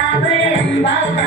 சாவளம் பாபா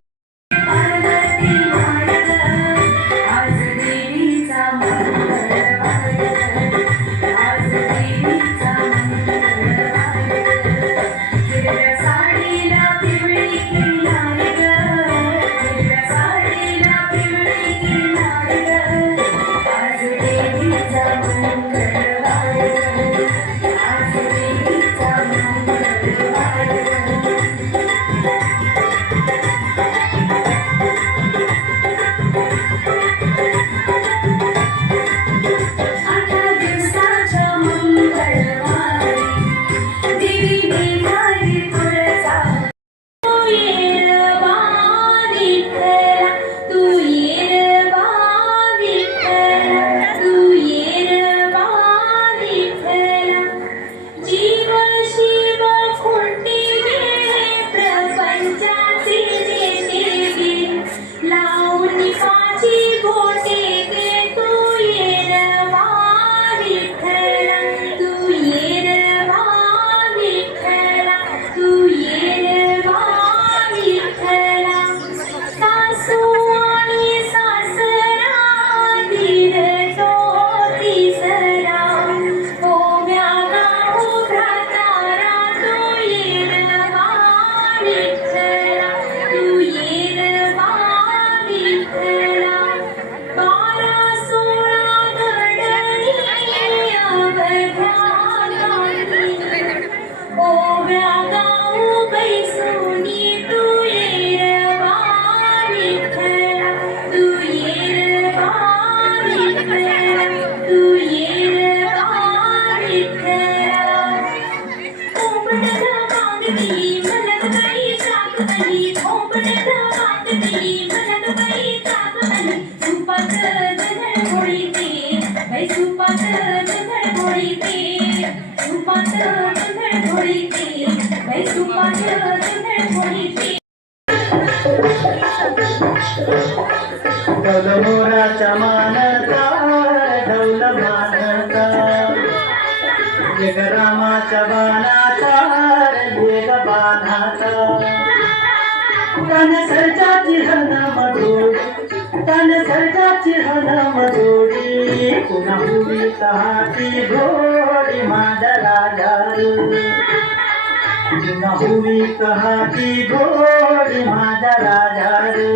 मोराच्या मानता ढवल मानता जगरामाच्या बाणाचा भेद बाणाचा. तन सरजाची हन मधोडी तन सरजाची हन मधोडी पुन्हा हाती भोड दला जाई हुई कहा की गोरी मादला जाई